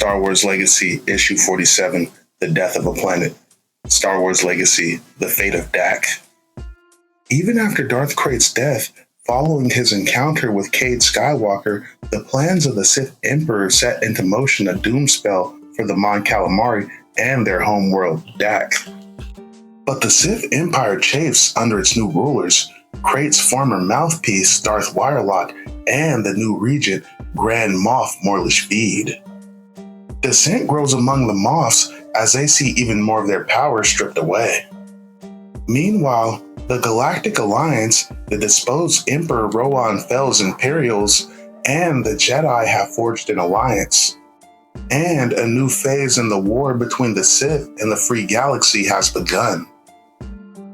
Star Wars Legacy, Issue 47, The Death of a Planet. Star Wars Legacy, The Fate of Dak. Even after Darth Krayt's death, following his encounter with Cade Skywalker, the plans of the Sith Emperor set into motion a doom spell for the Mon Calamari and their homeworld, Dak. But the Sith Empire chafes under its new rulers, Krayt's former mouthpiece, Darth Wirelock, and the new regent, Grand Moff Morlish Veed. Dissent grows among the Moffs as they see even more of their power stripped away. Meanwhile, the Galactic Alliance, the disposed Emperor Rohan Fel's Imperials, and the Jedi have forged an alliance. And a new phase in the war between the Sith and the Free Galaxy has begun.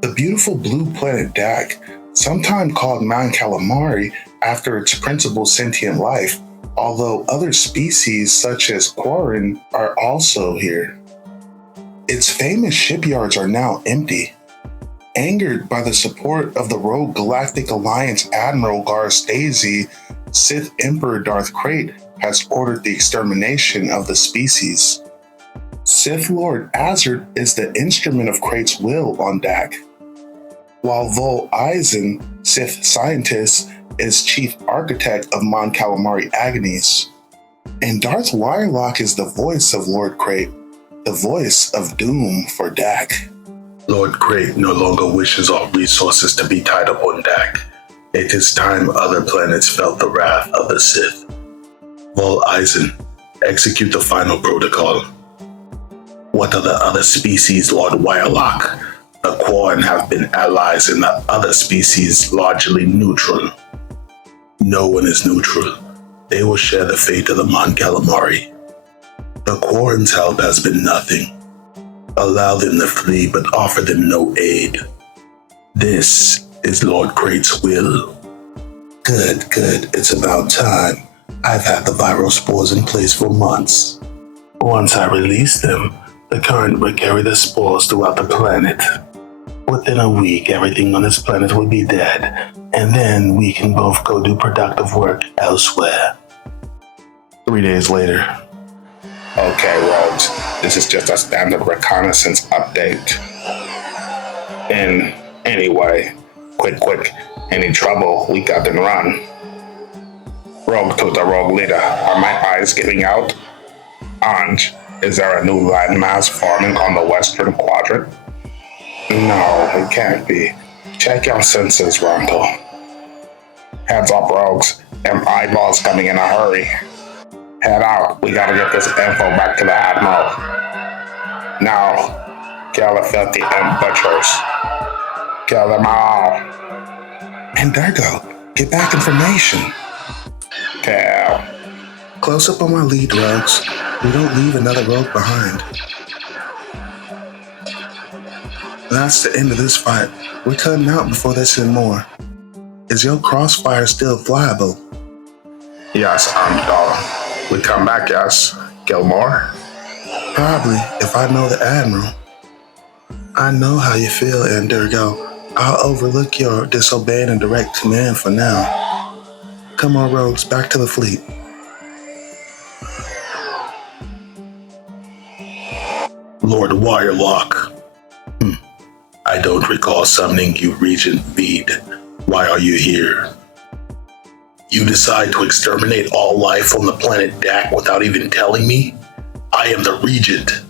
The beautiful blue planet Dak, sometimes called Mon Calamari after its principal sentient life, although other species such as Quarren are also here. Its famous shipyards are now empty. Angered by the support of the rogue Galactic Alliance Admiral Gar Stacey, Sith Emperor Darth Krayt has ordered the extermination of the species. Sith Lord Azard is the instrument of Krayt's will on Dak, while Vol Eisen, Sith scientist, is chief architect of Mon Calamari agonies. And Darth Wirelock is the voice of Lord Krayt, the voice of doom for Dak. Lord Krayt no longer wishes our resources to be tied up on Dak. It is time other planets felt the wrath of the Sith. Vol Eisen, execute the final protocol. What are the other species, Lord Wirelock? The Quarren have been allies and the other species largely neutral. No one is neutral. They will share the fate of the Mon Calamari. The Quarren's help has been nothing. Allow them to flee, but offer them no aid. This is Lord Krayt's will. Good. It's about time. I've had the viral spores in place for months. Once I release them, the current will carry the spores throughout the planet. Within a week, everything on this planet will be dead, and then we can both go do productive work elsewhere. 3 days later. Okay, Rogues, this is just a standard reconnaissance update. And anyway, quick, any trouble, we got to run. Rogue to the rogue leader, are my eyes giving out? Anj, is there a new landmass forming on the western quadrant? No, it can't be. Check your senses, Ronto. Heads up, Rogues. Them eyeballs coming in a hurry. Head out. We gotta get this info back to the Admiral. Now, kill the filthy imp butchers. Kill them all. And Dargo, get back information. Kill. Close up on my lead, Rogues. We don't leave another rogue behind. That's the end of this fight. We're cutting out before they send more. Is your crossfire still flyable? Yes, Amdal. We come back, yes. Kill more? Probably, if I know the Admiral. I know how you feel, Andurgo. I'll overlook your disobeying and direct command for now. Come on, Rogues, back to the fleet. Lord Wirelock. I don't recall summoning you, Regent Veed. Why are you here? You decide to exterminate all life on the planet Dak without even telling me? I am the Regent.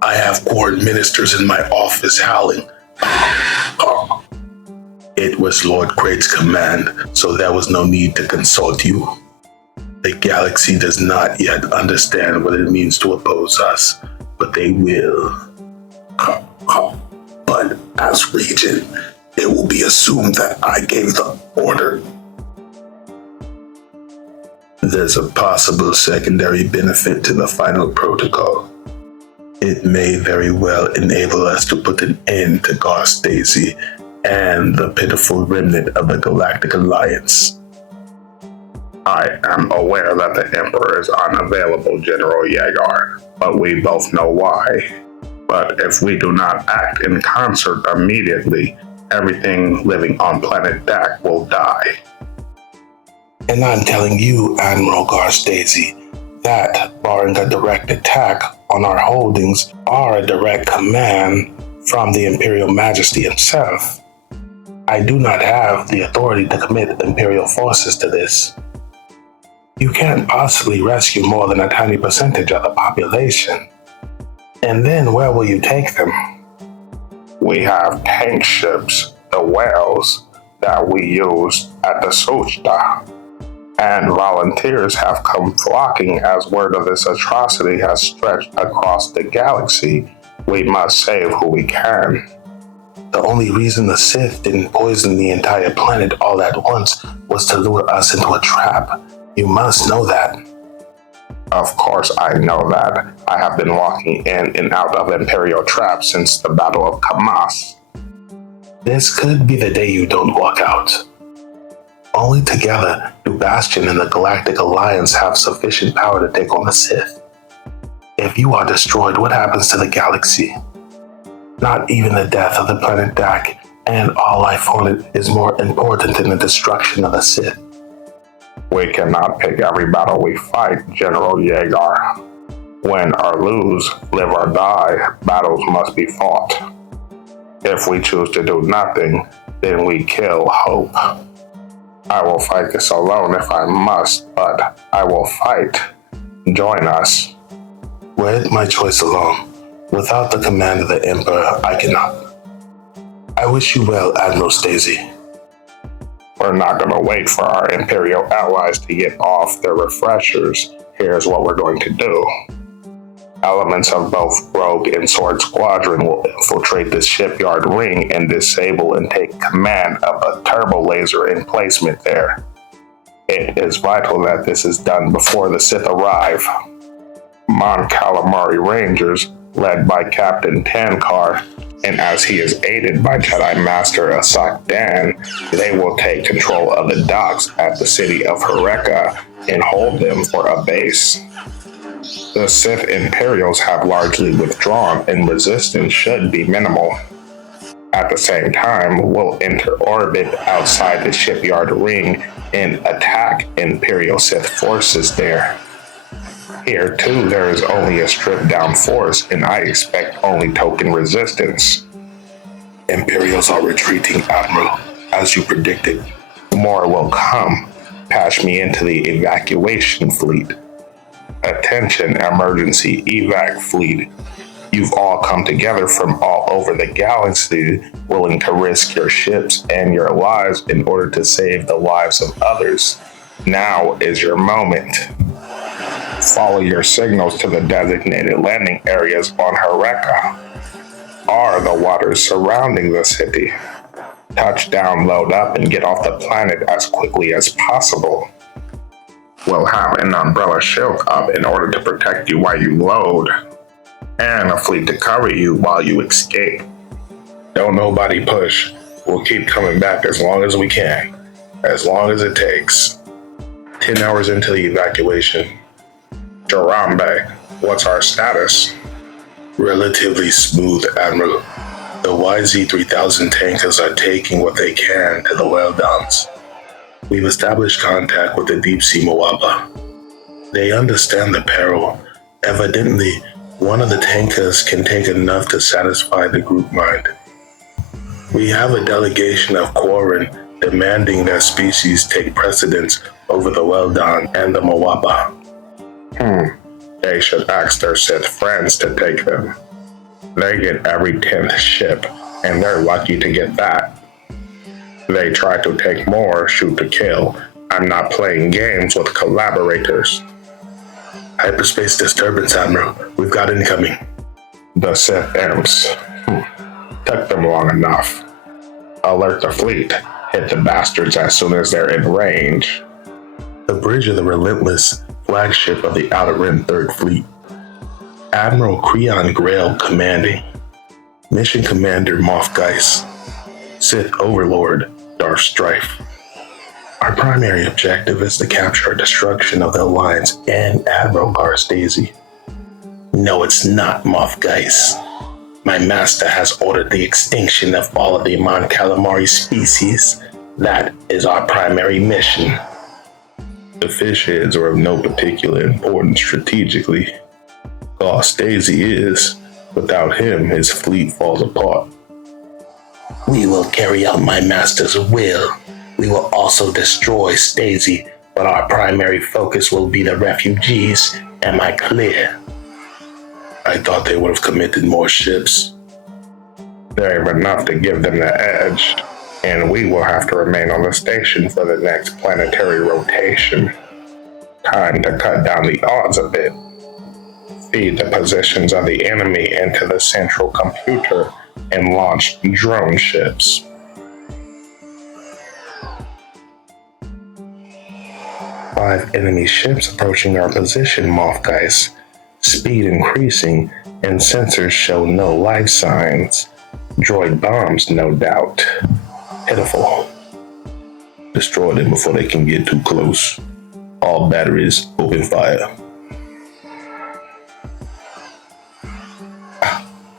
I have Quarren ministers in my office howling. It was Lord Krayt's command, so there was no need to consult you. The galaxy does not yet understand what it means to oppose us, but they will. But as Regent, it will be assumed that I gave the order. There's a possible secondary benefit to the final protocol. It may very well enable us to put an end to Gar Stacey and the pitiful remnant of the Galactic Alliance. I am aware that the Emperor is unavailable, General Yeager, but we both know why. But if we do not act in concert immediately, everything living on planet Dak will die. And I'm telling you, Admiral Gar Stacey, that, barring a direct attack on our holdings or a direct command from the Imperial Majesty himself, I do not have the authority to commit Imperial forces to this. You can't possibly rescue more than a tiny percentage of the population. And then where will you take them? We have tank ships, the whales, that we use at the Suchta. And volunteers have come flocking as word of this atrocity has stretched across the galaxy. We must save who we can. The only reason the Sith didn't poison the entire planet all at once was to lure us into a trap. You must know that. Of course I know that. I have been walking in and out of Imperial traps since the Battle of Kamas. This could be the day you don't walk out. Only together do Bastion and the Galactic Alliance have sufficient power to take on the Sith. If you are destroyed, what happens to the galaxy? Not even the death of the planet Dak and all life on it is more important than the destruction of the Sith. We cannot pick every battle we fight, General Yeager. Win or lose, live or die, battles must be fought. If we choose to do nothing, then we kill hope. I will fight this alone if I must, but I will fight. Join us. With my choice alone, without the command of the Emperor, I cannot. I wish you well, Admiral Stacey. We're not going to wait for our Imperial allies to get off their refreshers. Here's what we're going to do. Elements of both Rogue and Sword Squadron will infiltrate the shipyard ring and disable and take command of a turbo laser emplacement there. It is vital that this is done before the Sith arrive. Mon Calamari Rangers, led by Captain Tankar, and as he is aided by Jedi Master Asak Dan, they will take control of the docks at the city of Hereka and hold them for a base. The Sith Imperials have largely withdrawn and resistance should be minimal. At the same time, we'll enter orbit outside the shipyard ring and attack Imperial Sith forces there. Here too, there is only a stripped down force and I expect only token resistance. Imperials are retreating, Admiral, as you predicted. More will come. Patch me into the evacuation fleet. Attention, emergency evac fleet. You've all come together from all over the galaxy, willing to risk your ships and your lives in order to save the lives of others. Now is your moment. Follow your signals to the designated landing areas on Hereka, or the waters surrounding the city. Touch down, load up, and get off the planet as quickly as possible. We'll have an umbrella shield up in order to protect you while you load, and a fleet to cover you while you escape. Don't nobody push. We'll keep coming back as long as we can, as long as it takes. 10 hours into the evacuation. Jarambe, what's our status? Relatively smooth, Admiral. The YZ-3000 tankers are taking what they can to the well-downs. We've established contact with the deep-sea Moaba. They understand the peril. Evidently, one of the tankers can take enough to satisfy the group mind. We have a delegation of Quarren demanding their species take precedence over the well-down and the Moaba. They should ask their Sith friends to take them. They get every 10th ship, and they're lucky to get that. They try to take more, shoot to kill. I'm not playing games with collaborators. Hyperspace disturbance, Admiral. We've got incoming. The Sith Imps. Took them long enough. Alert the fleet. Hit the bastards as soon as they're in range. The bridge of the Relentless, flagship of the Outer Rim 3rd Fleet. Admiral Creon Grail commanding. Mission Commander Moff Geis. Sith Overlord Darth Strife. Our primary objective is to capture or destruction of the Alliance and Admiral Gar Stacey. No, it's not, Moff Geis. My master has ordered the extinction of all of the Mon Calamari species. That is our primary mission. The fish heads are of no particular importance strategically. Stacey is. Without him, his fleet falls apart. We will carry out my master's will. We will also destroy Stacey, but our primary focus will be the refugees. Am I clear? I thought they would have committed more ships. There are enough to give them the edge, and we will have to remain on the station for the next planetary rotation. Time to cut down the odds a bit. Feed the positions of the enemy into the central computer and launch drone ships. Five enemy ships approaching our position, Mothgeist. Speed increasing, and sensors show no life signs. Droid bombs, no doubt. Pitiful. Destroy them before they can get too close. All batteries, open fire.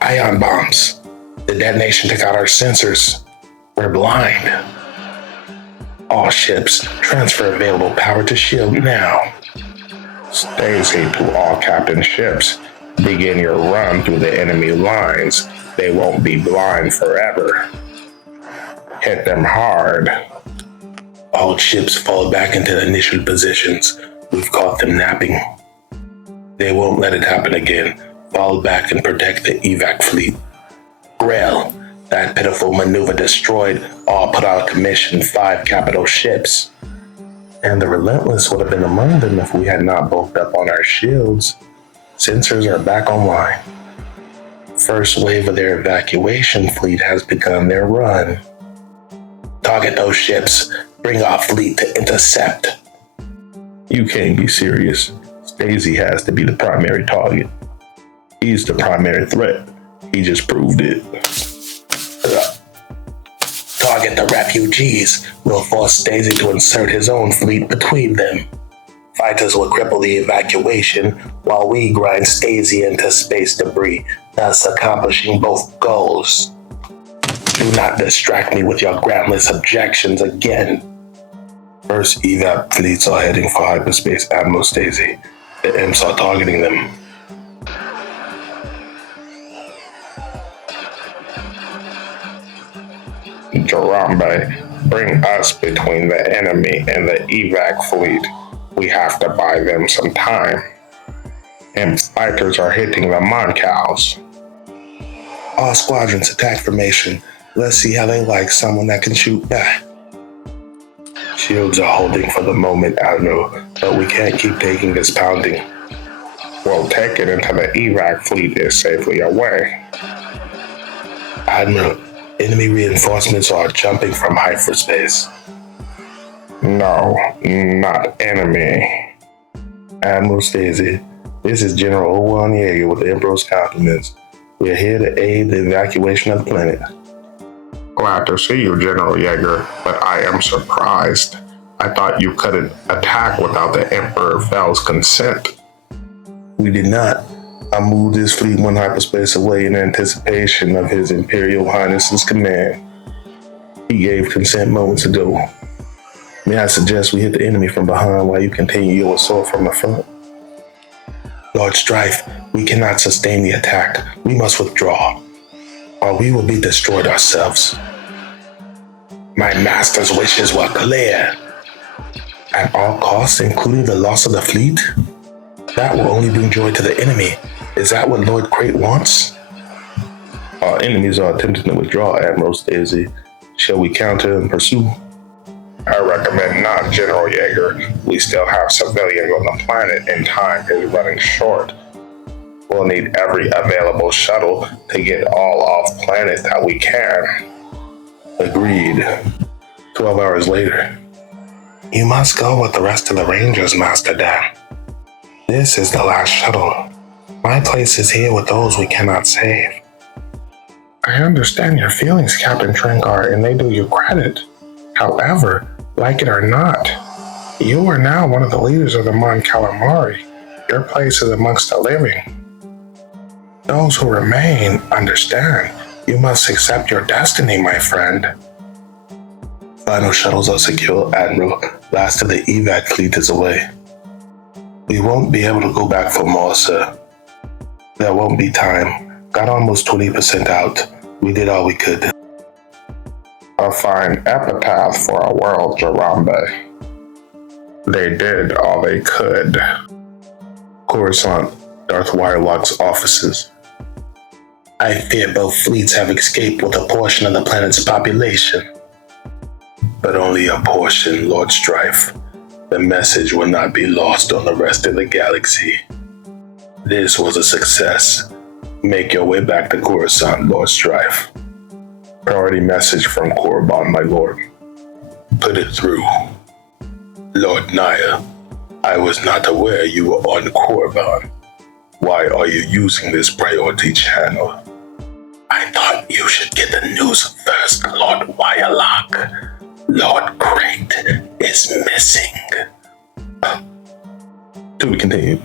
Ion bombs. The detonation took out our sensors. We're blind. All ships, transfer available power to shield now. Stacey to all captain ships. Begin your run through the enemy lines. They won't be blind forever. Hit them hard. All ships fall back into the initial positions. We've caught them napping. They won't let it happen again. Fall back and protect the evac fleet. Grail, that pitiful maneuver destroyed all put out of commission 5 capital ships. And the Relentless would have been among them if we had not bulked up on our shields. Sensors are back online. First wave of their evacuation fleet has begun their run. Target those ships. Bring our fleet to intercept. You can't be serious. Stacey has to be the primary target. He's the primary threat. He just proved it. Target the refugees. We'll force Stacey to insert his own fleet between them. Fighters will cripple the evacuation while we grind Stacey into space debris, thus accomplishing both goals. Do not distract me with your groundless objections again. First evac fleets are heading for hyperspace, Admiral Stacey. The imps are targeting them. Jarambe, bring us between the enemy and the evac fleet. We have to buy them some time. Imp fighters are hitting the Moncows. All squadrons attack formation. Let's see how they like someone that can shoot back. Shields are holding for the moment, Admiral, but we can't keep taking this pounding. We'll take it until the evac fleet is safely away. Admiral, enemy reinforcements are jumping from hyperspace. No, not enemy. Admiral Stacey, this is General Owen Yeager with the Emperor's compliments. We're here to aid the evacuation of the planet. Glad to see you, General Yeager, but I am surprised. I thought you couldn't attack without the Emperor Fel's consent. We did not. I moved his fleet one hyperspace away in anticipation of His Imperial Highness's command. He gave consent moments ago. May I suggest we hit the enemy from behind while you continue your assault from the front? Lord Strife, we cannot sustain the attack. We must withdraw, or we will be destroyed ourselves. My master's wishes were clear. At all costs, including the loss of the fleet? That will only bring joy to the enemy. Is that what Lord Crate wants? Our enemies are attempting to withdraw, Admiral Stacey. Shall we counter and pursue? I recommend not, General Yeager. We still have civilians on the planet and time is running short. We'll need every available shuttle to get all off planet that we can. Agreed. 12 hours later. You must go with the rest of the Rangers, Master Dan. This is the last shuttle. My place is here with those we cannot save. I understand your feelings, Captain Trinkar, and they do you credit. However, like it or not, you are now one of the leaders of the Mon Calamari. Your place is amongst the living. Those who remain understand. You must accept your destiny, my friend. Final shuttles are secure, Admiral. Last of the evac fleet is away. We won't be able to go back for more, sir. There won't be time. Got almost 20% out. We did all we could. A fine epitaph for a world, Jarambe. They did all they could. Coruscant, Darth Wirelock's offices. I fear both fleets have escaped with a portion of the planet's population. But only a portion, Lord Strife. The message will not be lost on the rest of the galaxy. This was a success. Make your way back to Coruscant, Lord Strife. Priority message from Korriban, my lord. Put it through. Lord Naya, I was not aware you were on Korriban. Why are you using this priority channel? I thought you should get the news first, Lord Wirelock. Lord Crate is missing. To be continued.